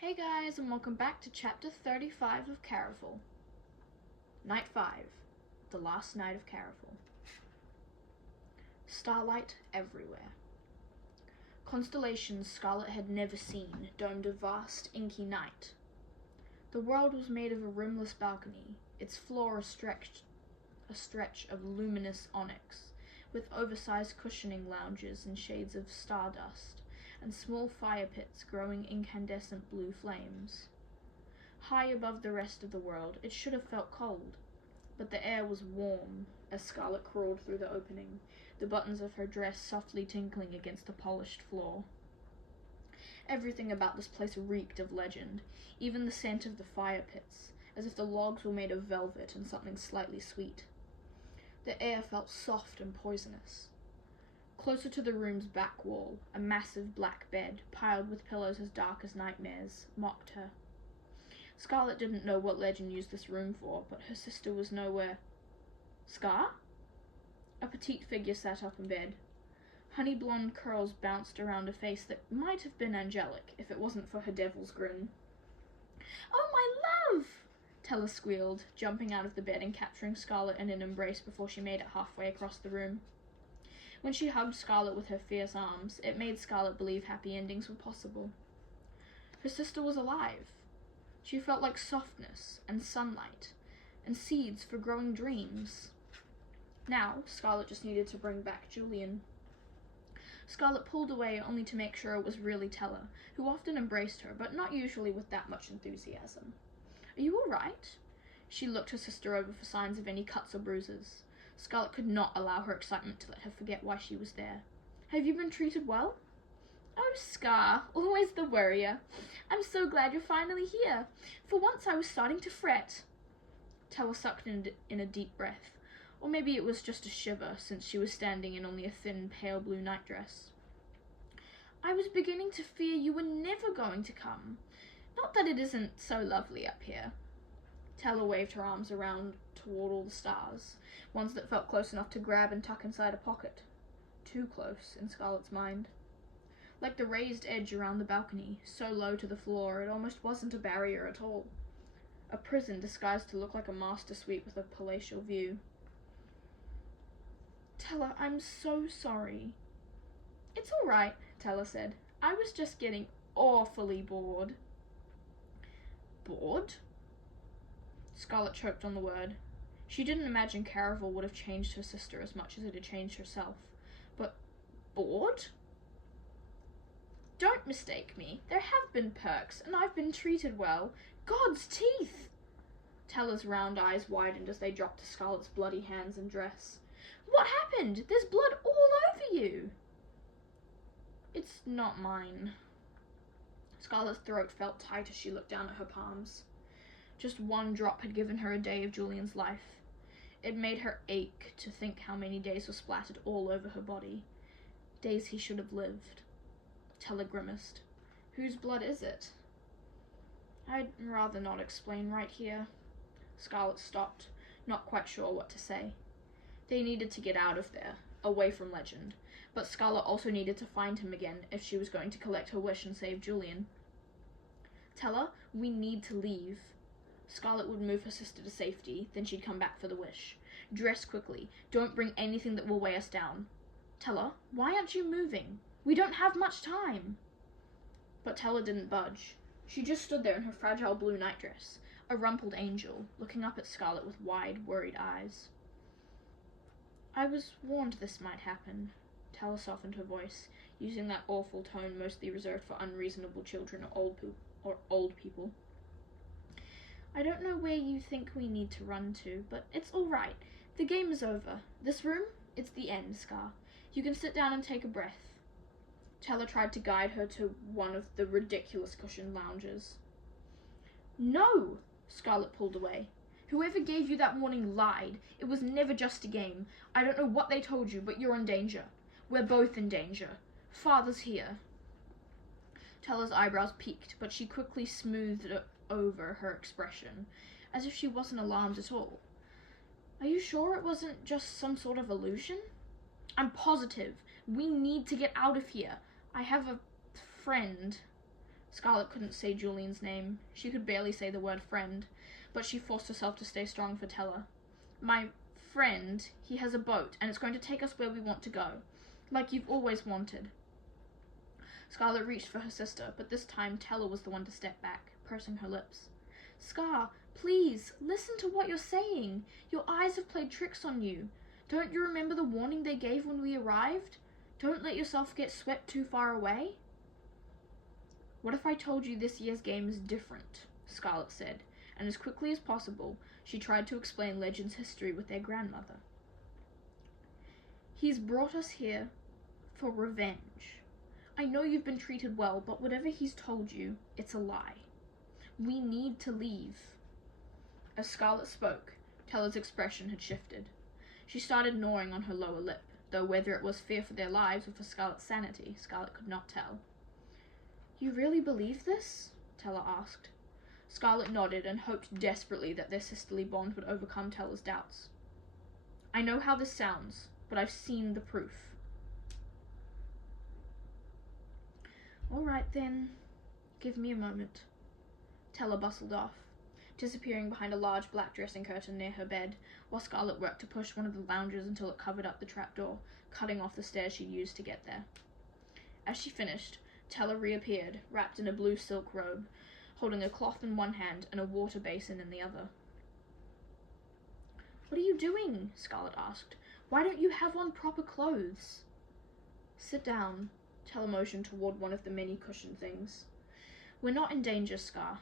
Hey guys, and welcome back to chapter 35 of Caraval. Night 5, the last night of Caraval. Starlight everywhere. Constellations Scarlet had never seen domed a vast, inky night. The world was made of a rimless balcony, its floor a stretch of luminous onyx, with oversized cushioning lounges and shades of stardust, and small fire pits growing incandescent blue flames. High above the rest of the world, it should have felt cold, but the air was warm as Scarlet crawled through the opening, the buttons of her dress softly tinkling against the polished floor. Everything about this place reeked of legend, even the scent of the fire pits, as if the logs were made of velvet and something slightly sweet. The air felt soft and poisonous. Closer to the room's back wall, a massive black bed, piled with pillows as dark as nightmares, mocked her. Scarlet didn't know what legend used this room for, but her sister was nowhere. Scar? A petite figure sat up in bed. Honey blonde curls bounced around a face that might have been angelic if it wasn't for her devil's grin. "Oh, my love!" Tella squealed, jumping out of the bed and capturing Scarlet in an embrace before she made it halfway across the room. When she hugged Scarlet with her fierce arms, it made Scarlet believe happy endings were possible. Her sister was alive. She felt like softness and sunlight and seeds for growing dreams. Now, Scarlet just needed to bring back Julian. Scarlet pulled away only to make sure it was really Tella, who often embraced her, but not usually with that much enthusiasm. "Are you all right?" She looked her sister over for signs of any cuts or bruises. Scarlet could not allow her excitement to let her forget why she was there. "Have you been treated well?" "Oh, Scar, always the worrier. I'm so glad you're finally here. For once I was starting to fret." Tella sucked in a deep breath, or maybe it was just a shiver since she was standing in only a thin, pale blue nightdress. "I was beginning to fear you were never going to come. Not that it isn't so lovely up here." Tella waved her arms around toward all the stars, ones that felt close enough to grab and tuck inside a pocket. Too close, in Scarlet's mind. Like the raised edge around the balcony, so low to the floor it almost wasn't a barrier at all. A prison disguised to look like a master suite with a palatial view. "Tella, I'm so sorry." "It's all right," Tella said. "I was just getting awfully bored." "Bored?" Scarlet choked on the word. She didn't imagine Caraval would have changed her sister as much as it had changed herself. But bored? "Don't mistake me. There have been perks, and I've been treated well. God's teeth!" Tella's round eyes widened as they dropped to Scarlet's bloody hands and dress. "What happened? There's blood all over you!" "It's not mine." Scarlet's throat felt tight as she looked down at her palms. Just one drop had given her a day of Julian's life. It made her ache to think how many days were splattered all over her body. Days he should have lived. Tella grimaced. "Whose blood is it?" "I'd rather not explain right here." Scarlet stopped, not quite sure what to say. They needed to get out of there, away from Legend, but Scarlet also needed to find him again if she was going to collect her wish and save Julian. "Tella, we need to leave." Scarlet would move her sister to safety, then she'd come back for the wish. "Dress quickly. Don't bring anything that will weigh us down." "Tella, why aren't you moving? We don't have much time." But Tella didn't budge. She just stood there in her fragile blue nightdress, a rumpled angel, looking up at Scarlet with wide, worried eyes. "I was warned this might happen." Tella softened her voice, using that awful tone mostly reserved for unreasonable children or old people. "I don't know where you think we need to run to, but it's all right. The game is over. This room, it's the end, Scar. You can sit down and take a breath." Tella tried to guide her to one of the ridiculous cushioned lounges. "No!" Scarlet pulled away. "Whoever gave you that warning lied. It was never just a game. I don't know what they told you, but you're in danger. We're both in danger. Father's here." Tella's eyebrows peaked, but she quickly smoothed over her expression, as if she wasn't alarmed at all. "Are you sure it wasn't just some sort of illusion?" "I'm positive. We need to get out of here. I have a friend." Scarlet couldn't say Julian's name. She could barely say the word friend, but she forced herself to stay strong for Teller. My friend, he has a boat, and it's going to take us where we want to go, like you've always wanted. Scarlet reached for her sister, but this time Teller was the one to step back, pursing her lips. Scar, please, listen to what you're saying. Your eyes have played tricks on you. Don't you remember the warning they gave when we arrived? Don't let yourself get swept too far away. What if I told you this year's game is different? Scarlet said, and as quickly as possible, she tried to explain Legend's history with their grandmother. He's brought us here for revenge. I know you've been treated well, but whatever he's told you, it's a lie. We need to leave. As Scarlet spoke, Teller's expression had shifted. She started gnawing on her lower lip, though whether it was fear for their lives or for Scarlet's sanity, Scarlet could not tell. You really believe this? Teller asked. Scarlet nodded and hoped desperately that their sisterly bond would overcome Teller's doubts. I know how this sounds, but I've seen the proof. All right, then. Give me a moment. Teller bustled off, disappearing behind a large black dressing curtain near her bed, while Scarlet worked to push one of the lounges until it covered up the trapdoor, cutting off the stairs she'd used to get there. As she finished, Teller reappeared, wrapped in a blue silk robe, holding a cloth in one hand and a water basin in the other. What are you doing? Scarlet asked. Why don't you have on proper clothes? Sit down. Teller motioned toward one of the many cushioned things. We're not in danger, Scar.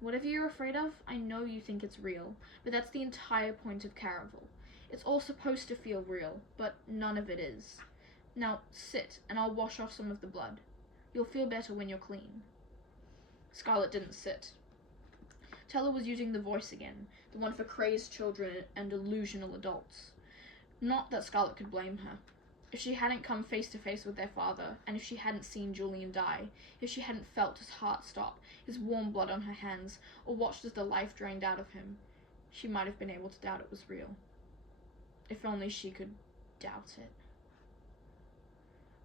Whatever you're afraid of, I know you think it's real, but that's the entire point of Caraval. It's all supposed to feel real, but none of it is. Now, sit, and I'll wash off some of the blood. You'll feel better when you're clean. Scarlet didn't sit. Teller was using the voice again, the one for crazed children and delusional adults. Not that Scarlet could blame her. If she hadn't come face to face with their father, and if she hadn't seen Julian die, if she hadn't felt his heart stop, his warm blood on her hands, or watched as the life drained out of him, she might have been able to doubt it was real. If only she could doubt it.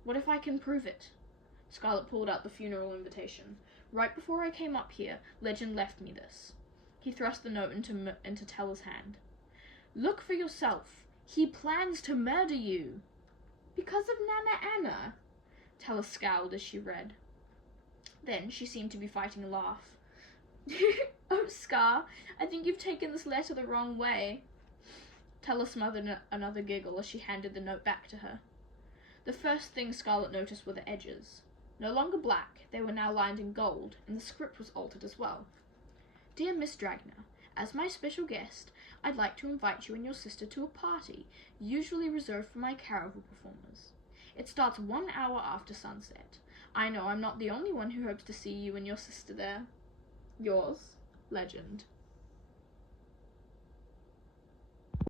What if I can prove it? Scarlet pulled out the funeral invitation. Right before I came up here, Legend left me this. He thrust the note into Teller's hand. Look for yourself. He plans to murder you. Because of Nana Anna? Teller scowled as she read. Then she seemed to be fighting a laugh. Oh, Scar, I think you've taken this letter the wrong way. Teller smothered another giggle as she handed the note back to her. The first thing Scarlet noticed were the edges. No longer black, they were now lined in gold, and the script was altered as well. Dear Miss Dragner, as my special guest, I'd like to invite you and your sister to a party, usually reserved for my Caraval performers. It starts 1 hour after sunset. I know I'm not the only one who hopes to see you and your sister there. Yours, Legend.